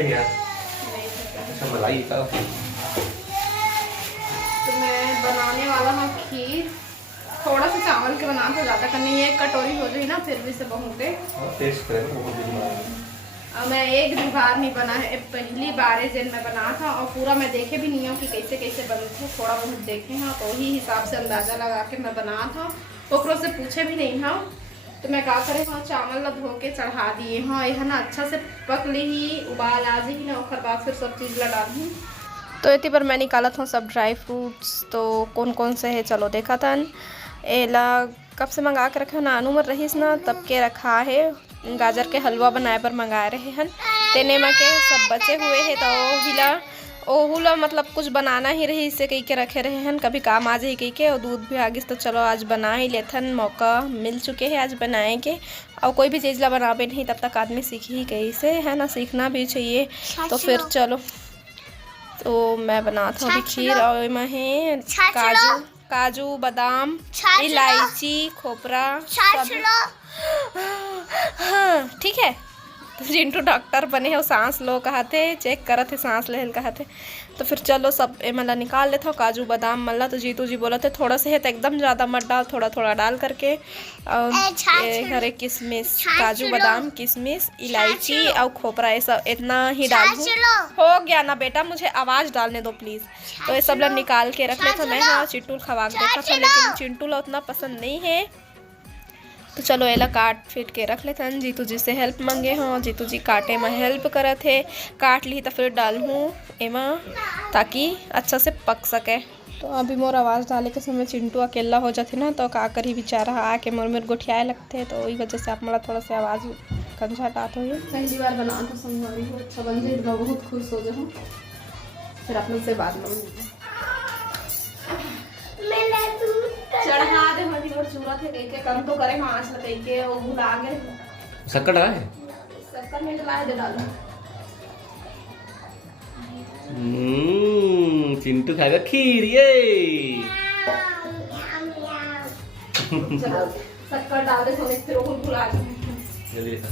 है यार। अच्छा मलाई का। तो मैं बनाने वाला हूँ खीर। थोड़ा सा चावल के बना तो ज़्यादा करनी है, एक कटोरी हो जाए ना फिर भी से बहुत है। टेस्ट करें बहुत दिन बाद। मैं एक भी बार नहीं बना है, पहली बार है जिन मैं बना था और पूरा मैं देखे भी नहीं हूँ कि कैसे कैसे बनते, थोड़ा बहुत देखे हैं तो वही हिसाब से अंदाज़ा लगा के मैं बना था। ओकरों से पूछे भी नहीं हाँ। तो मैं का करे हाँ चावल ला धो के चढ़ा दिए हाँ, यह ना अच्छा से पक ली ही, उबाल आ जी ना, और बाद फिर सब चीज़ लगा दी। तो इतनी बार मैं निकाला था सब ड्राई फ्रूट्स, तो कौन कौन से है चलो देखा था। एला कब से मंगा के रखे नानू मर रहीस ना तब के रखा है, गाजर के हलवा बनाए पर मंगाए रहे हैं। तेने में के सब बचे हुए हैं तो ओहुला मतलब कुछ बनाना ही रही, इससे कही के रखे रहे हैं, कभी काम आ जाए कही के। और दूध भी आ गई तो चलो आज बना ही लेथन, मौका मिल चुके हैं आज बनाए के। और कोई भी चीज़ ला बनावे नहीं तब तक आदमी सीख ही कैसे है ना, सीखना भी चाहिए। तो फिर चलो तो मैं बनाता हूँ खीर और में है काजू बादाम इलायची खोपरा सब। हाँ ठीक है। तो चिंटू डॉक्टर बने हैं, सांस लो कहते चेक करते सांस ले कहते। तो फिर चलो सब मला निकाल लेता हूँ काजू बादाम मल्ला। तो जीतू जी बोला थे थोड़ा से है तो एकदम ज़्यादा मत डाल, थोड़ा थोड़ा डाल करके। और हरे किशमिश काजू बादाम किशमिश इलायची और खोपरा ये सब इतना ही डाल दूँ। हो गया ना बेटा, मुझे आवाज़ डालने दो प्लीज़। तो ये सब लोग निकाल के रख लेता। मैं हाँ चिंटू खवा के देखा था लेकिन चिंटू ला उतना पसंद नहीं है। तो चलो एला काट फिट के रख लेते हैं। जीतू जी से हेल्प मांगे हों, जीतू जी काटे में हेल्प करे थे। काट ली तो फिर डालूँ एमा ताकि अच्छा से पक सके। तो अभी मोर आवाज़ डाले के समय चिंटू अकेला हो जाते ना तो का कर ही बेचारा आके मोर मेरे गोठियाए लगते, तो वही वजह से आप मतलब थोड़ा सा आवाज़ कंझाटात हो। पहली बार बना तो संगवारी हो, अच्छा बन जाए तो बहुत खुश हो जाऊँ। फिर अपने से बात मांगूँगी चढ़ा दे मधी और चूरा थे कहीं के कम तो करे मांस लगे के वो भुला गए। शक्कर डाला है? शक्कर में डाला दे डालो। चिंटू खाएगा खीर ये। शक्कर डाल दे थोड़े फिर वो भुला गए। जल्दी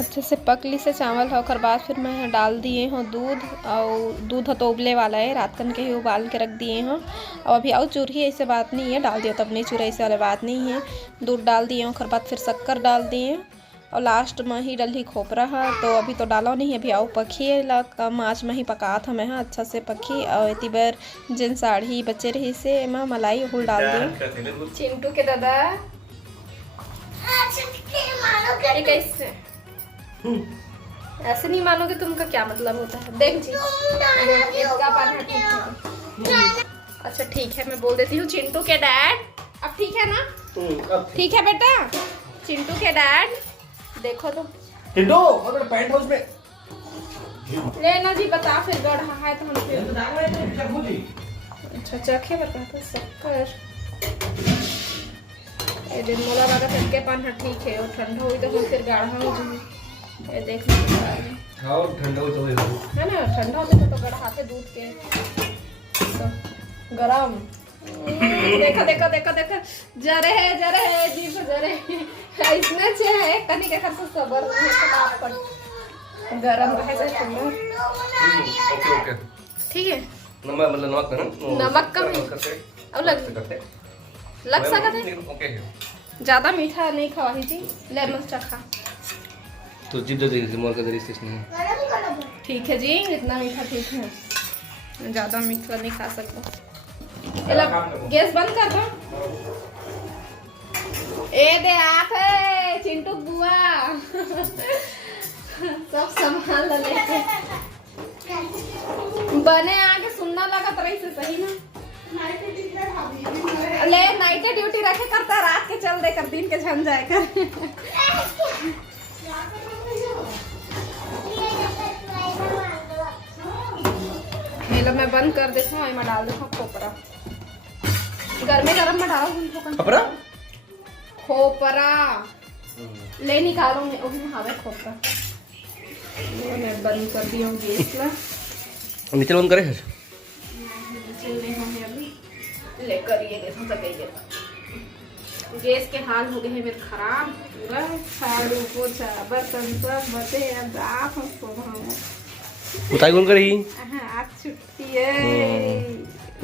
अच्छे से पकली से चावल होकर बाद फिर मैं डाल दिए हूँ दूध, और दूध तो उबले वाला है, रात कन के ही उबाल के रख दिए हूँ। और अभी और चूरही ऐसे बात नहीं है, डाल दिया तब नहीं चूरा ऐसे वाले बात नहीं है। दूध डाल दिए और बाद फिर शक्कर डाल दिए और लास्ट में ही डली खोपरा है। तो अभी तो डाला नहीं है, अभी आओ पखी ला कम आँच में ही पका था मैं अच्छा से पखी। और इतनी बार जिन साड़ी बचे रही से मैं मलाई हुल डाल दी। चिंटू के दादा कैसे ऐसे नहीं मानोगे तुमका क्या मतलब होता है? देख जी अच्छा ठीक है मैं बोल देती हूँ चिंटू के डैड। अब ठीक है ना? ठीक है बेटा चिंटू के डैड देखो तो चिंटू पैंट हाउस में लेना जी बता फिर गढ़ा है तो हम फिर अच्छा चखे पर कहते शक्कर ये दिन मोला लगा ठंडे पानी ठीक है और ठंडा हुई तो हम फिर गाढ़ा हो जाए। ये देख हाँ ठंडा हो तो है ना, ठंडा होते तो गढ़ाते दूध के तो गरम। देखो देखो देखो देखो जरे है जी को जरे इसमें से है कनी के खर्च सबर फटाफट गरम रहे से ठंडा। ओके ठीक है नमक मतलब नमक कम अब लग सकता है। ओके ज़्यादा मीठा नहीं खवाही थी लेमन चखा तो जिद्द देखिए मोर का दरिस नहीं। ठीक है जी इतना मीठा ठीक है, ज़्यादा मीठा नहीं खा सकता। गैस बंद कर दो। ए दे आत है चिंटू बुआ सब सामान लेके बने आके सुनना लगा तो रही से सही ना ले नाइट ड्यूटी रखे करता रात के चल दे कर दिन के झन जाए कर। मैं बंद कर देता हूँ, मैं डाल देता हूँ खोपरा। गरम में डालो खोपरा खोपरा ले निकालो मैं वो हवा खोपरा। मैं बंद कर दिया हूँ गैस ला। नीचे बंद करे लेकर ये गैस के हाल हो गए हैं मेरे खराब पूरा झाड़ू पोछा बर्तन सब बचे अब आप उताई कौन करी? आज छुट्टी है।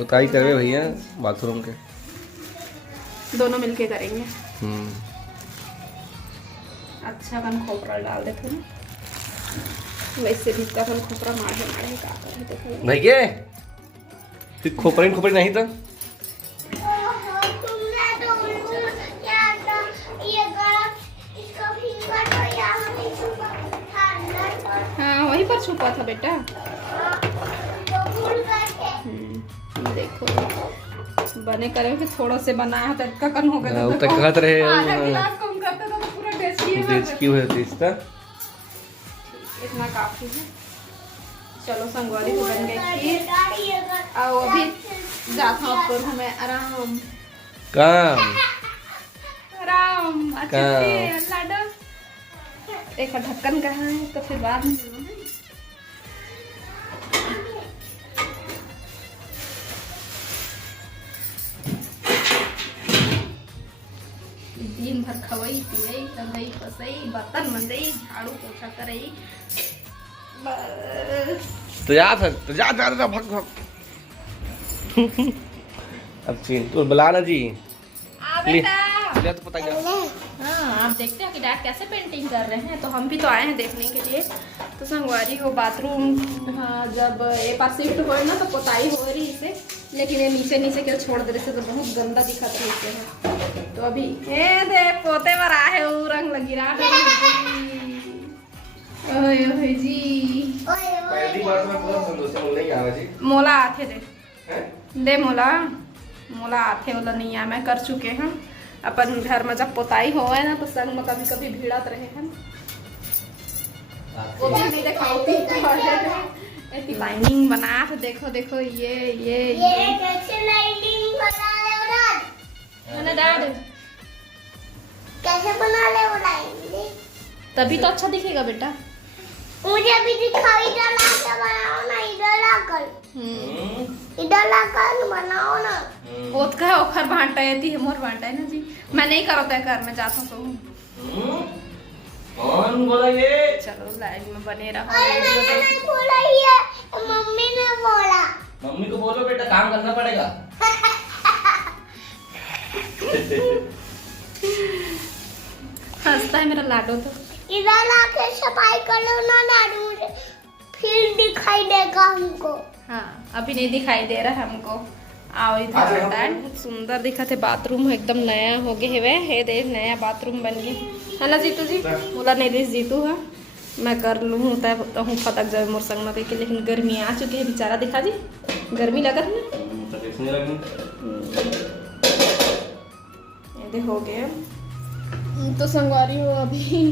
उताई करवे भैया बाथरूम के। दोनों मिलके करेंगे। अच्छा अपन खोपरा डाल देते हैं ना, वैसे भी अपन खोपरा मारे मारे का करे देखो भैया तू खोपरी नहीं तो हाँ वहीं पर छुपा था बेटा। देखो बने करे कि थोड़ा से बनाया था इतना कन हो गया तक कहत रहे आधा गिलास कम करते तो पूरा डेच की है इसका। इतना काफी है। चलो संगवारी को बन गई खीर और अभी जाता हूँ ऊपर हमें आराम काम अच्छा लाडो एक ढक्कन कहाँ है तो फिर बाद में दिन भर खवई पियई तंगई फसई बर्तन मंजई झाड़ू पोछा करई तो जा भग अब चीन तो बुला ना जी बेटा तो पता क्या। हाँ आप देखते हैं कि डैड कैसे पेंटिंग कर रहे हैं, तो हम भी तो आए हैं देखने के लिए। तो संगवारी हो बाथरूम, हाँ जब ये पास शिफ्ट हो ना तो पोताई हो रही इसे, लेकिन ये नीचे क्या छोड़ दे रहे थे तो बहुत गंदा दिखत रहे हैं। तो अभी ये दे पोते पर आए वो रंग लगी रहा है जी। मोला आते दे मोला आते वाला नहीं आ मैं कर चुके हैं। अपन घर में जब पोताई हो ना तो संग में कभी कभी भिड़त रहे हैं। वो भी नहीं दिखाती ऐसी लाइनिंग बना तो देखो ये कैसे लाइनिंग बना ले ना डैड कैसे बना ले वो लाइनिंग? तभी तो अच्छा दिखेगा बेटा। मुझे अभी दिखाई डाला के बनाओ ना, इधर लाकर बनाओ ना। ओत का ओखर बांटा है मोर बांटा है ना जी। मैं नहीं करता है घर में जाता तो कौन बोला ये? चलो लाइव में बने रहो। अरे मैंने नहीं बोला, ये मम्मी ने बोला। मम्मी को बोलो बेटा काम करना पड़ेगा। हंसता है मेरा लाडो तो। इधर लाके सफाई कर लो ना लाडू, फिर दिखाई देगा हमको। हाँ अभी नहीं दिखाई दे रहा हमको। आओ इधर बहुत सुंदर दिखा थे बाथरूम एकदम नया हो गए हुए हे देख नया बाथरूम बन गए है ना जीतू जी। बोला नहीं दिस जीतू है मैं कर लूँ तब तो हूँ फटक जाए मोर संग में के, लेकिन गर्मी आ चुकी है बेचारा। दिखा जी गर्मी लगत ना ये हो गए तो संगवारी हो अभी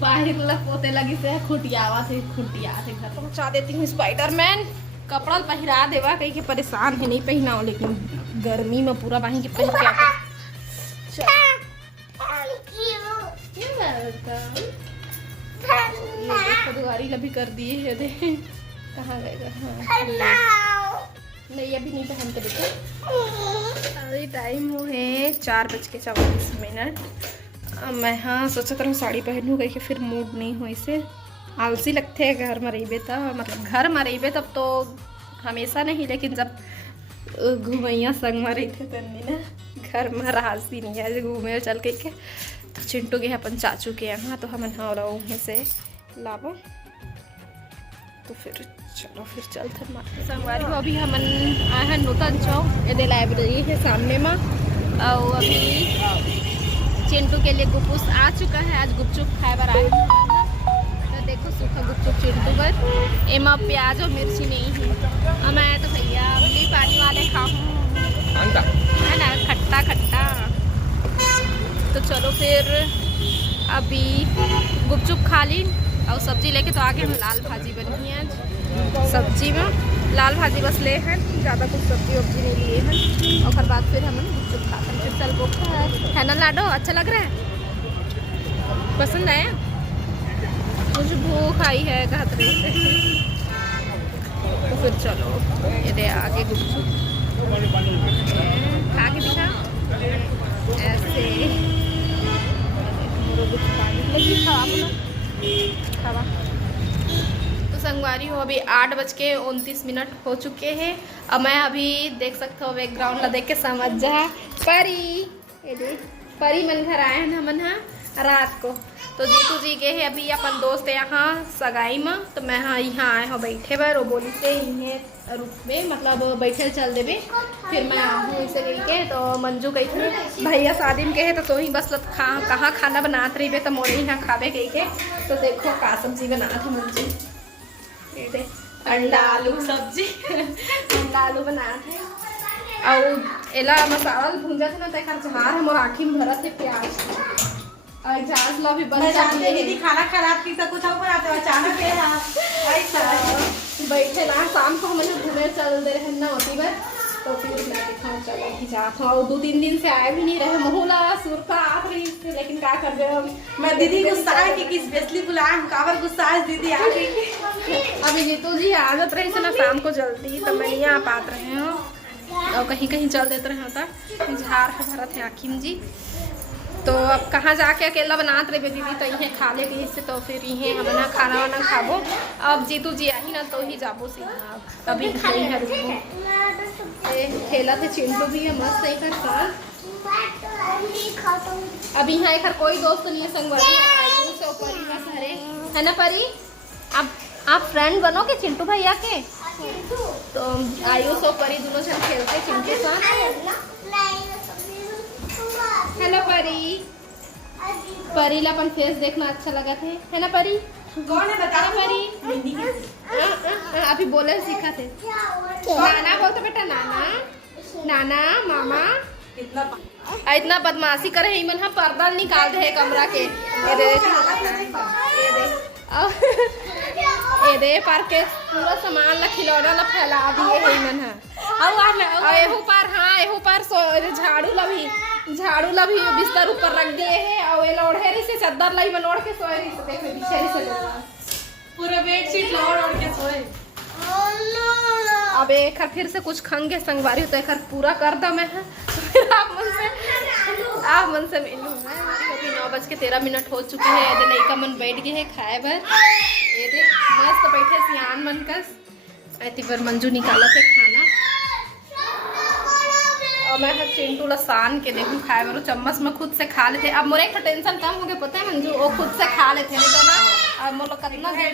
बाहर पोते लगी से खुटियावा से घर पहुँचा देती हूँ। स्पाइडरमैन कपड़ा पहिरा देवा कहीं के परेशान है नहीं पहनाओ, लेकिन गर्मी में पूरा बाही के पहन के दुआरी लभी कर दिए है दे कहाँ गएगा। हाँ नहीं अभी नहीं पहनते बेटा। अभी टाइम हो है 4:44। मैं हाँ सोचा था साड़ी पहनूँ कहीं के फिर मूड नहीं हो इसे आलसी लगते है घर में रही तो, मतलब घर में रही तब तो हमेशा नहीं, लेकिन जब घूमैया संग में रही थे तब ना घर में रासी नहीं है घूमे चल के तो चिंटू के अपन चाचू के यहाँ तो हम वहीं से लाभो तो फिर चलो फिर चलते संगवारी को। अभी हम आए हैं नूतन चौक ये लाइब्रेरी है सामने में और अभी चिंटू के लिए गुप्पूस आ चुका है। आज गुपचुप खाए बार आए तो देखो सूखा गुपचुप चिंटू पर एमा प्याज और मिर्ची नहीं है। मैं तो भैया अमली पानी वाले खाऊँ है ना खट्टा खट्टा। तो चलो फिर अभी गुपचुप खा ली और सब्जी लेके तो आगे हम लाल भाजी बनी है। आज सब्जी में लाल भाजी बस ले हैं, ज़्यादा कुछ सब्जी वब्जी नहीं लिए हैं और फिर बाद फिर हम गुपचुप खाते हैं। फिर चल भूखा है ना लाडो? अच्छा लग रहा है पसंद आया? मुझे भूख आई है कहते से तो फिर चलो ये दे आगे गुपचुप खा के दिखा ऐसे खावा। तो तो संगवारी हो अभी 8:29 हो चुके हैं। अब मैं अभी देख सकते हो बैकग्राउंड ला देख के समझ जा परी ये देख परी मन घर आए हैं मन रात को। तो जीतू जी गए हैं अभी अपन दोस्त यहाँ सगाई में, तो मैं यहाँ आए हो बैठे बार वो बोली से इन्हें रूप में मतलब बैठे चल देवे फिर मैं आहूँ इसे लेके। तो मंजू गई थी भैया शादी में कहे तो ही बस कहाँ खाना बनाते रही तो मोरे यहाँ खावे गई के। तो देखो का सब्जी बना थे मंजू ये दे अंडा आलू सब्जी अंडा आलू बना थे और एला मसाला भूंजा थे ना तो एक झार हम आँखी में भरा थे प्याज और झाज ला भी बन जाती है। दीदी खाना खराब की तो कुछ और बनाते हो अचानक बैठे ना शाम को हम घूमे चल दे रहे ना होती बार। तो फिर मैं देखा चलो जाता और 2-3 दिन से आए भी नहीं रहे महुला सुरखा आ रही थी लेकिन क्या कर रहे हम। मैं दीदी गुस्सा है कि स्पेशली बुलाया हम काबर गुस्सा है दीदी आ गई। अभी जीतू जी आदत रही से ना शाम को जल्दी तो मैं नहीं आ पाते रहे हो और कहीं कहीं चल देते रहे होता झाड़ के भरत है आखिम जी। तो अब कहाँ जाके अकेला बनाते रहे दीदी तो इन्हें खा ले गई इससे तो फिर इन्हें हम ना खाना वाना खाबो। अब जीतू जी आई ना तो ही जाबो सीधा अभी है रुको खेला थे चिंटू भी है मस्त एक साथ। अब यहाँ एक कोई दोस्त नहीं है संगवारी परी है ना परी आप फ्रेंड बनोगे चिंटू भैया के। तो आयुष और परी दोनों जन खेलते चिंटू साथ। हेलो परी परी ला अपन फेस देखना अच्छा लगा थे है ना परी। कौन है बताओ परी अभी बोले सीखा थे नाना बोलते बेटा नाना नाना मामा इतना बदमाशी करे ही मन पर्दा निकाल दे कमरा के ये दे पर के पूरा सामान ला खिलौना ला फैला दिए है मन एहू पर हाँ एहू पर झाड़ू ला भी बिस्तर ऊपर रख दिए है और ये लोढ़े रही से चादर लाई बनोड़ के सोए रही से देखो बिछे से पूरा बेडशीट लोड़ के सोए। अब एक फिर से कुछ खंगे संगवारी तो एक पूरा कर दो मैं फिर आप मन से मिलूँ। अभी 9:13 हो चुके हैं ये लड़का मन बैठ गए है खाए भर ये दे मस्त बैठे सियान मन कस ऐती पर मंजू निकाला थे खाना और मैं चिंटू ला सान के देखूँ खाए भर चम्मच में खुद से खा लेते। अब मोरे एक टेंशन कम हो गया पता है मंजू वो खुद से खा लेते नहीं तो ना अब मोर लोग कितना पूरा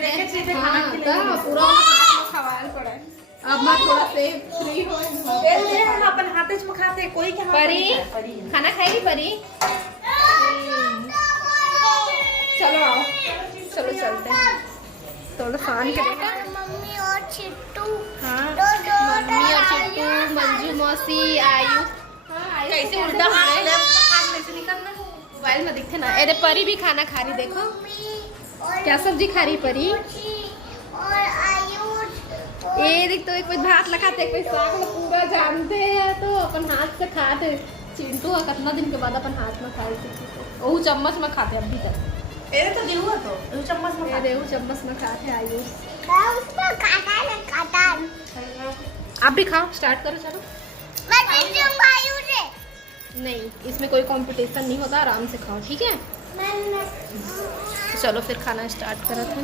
हाथ में खवाल पड़े। अब मैं थोड़ा से फ्री हो हम अपन हाथे में खाते कोई क्या परी खाना खाएगी परी चलो आओ चलो चलते हैं थोड़ा शान के बेटा मम्मी और चिट्टू हाँ मम्मी और चिट्टू मंजू मौसी आयु कैसे उल्टा हाथ में से निकलना मोबाइल में दिखते ना। अरे परी भी खाना खा रही देखो क्या सब्जी खा रही परी ये देख तो एक कोई भात लगाते कोई साग में पूरा जानते हैं तो अपन हाथ से खाते। चिंटू कितना दिन के बाद अपन हाथ में खाए वो चम्मच में खाते अभी तक तो गेहूं तो चम्मच में रेहू चम्मच में खाते आयुष आप भी खाओ स्टार्ट करो चलो। नहीं इसमें कोई कंपटीशन नहीं होता आराम से खाओ ठीक है। चलो फिर खाना स्टार्ट करो थे।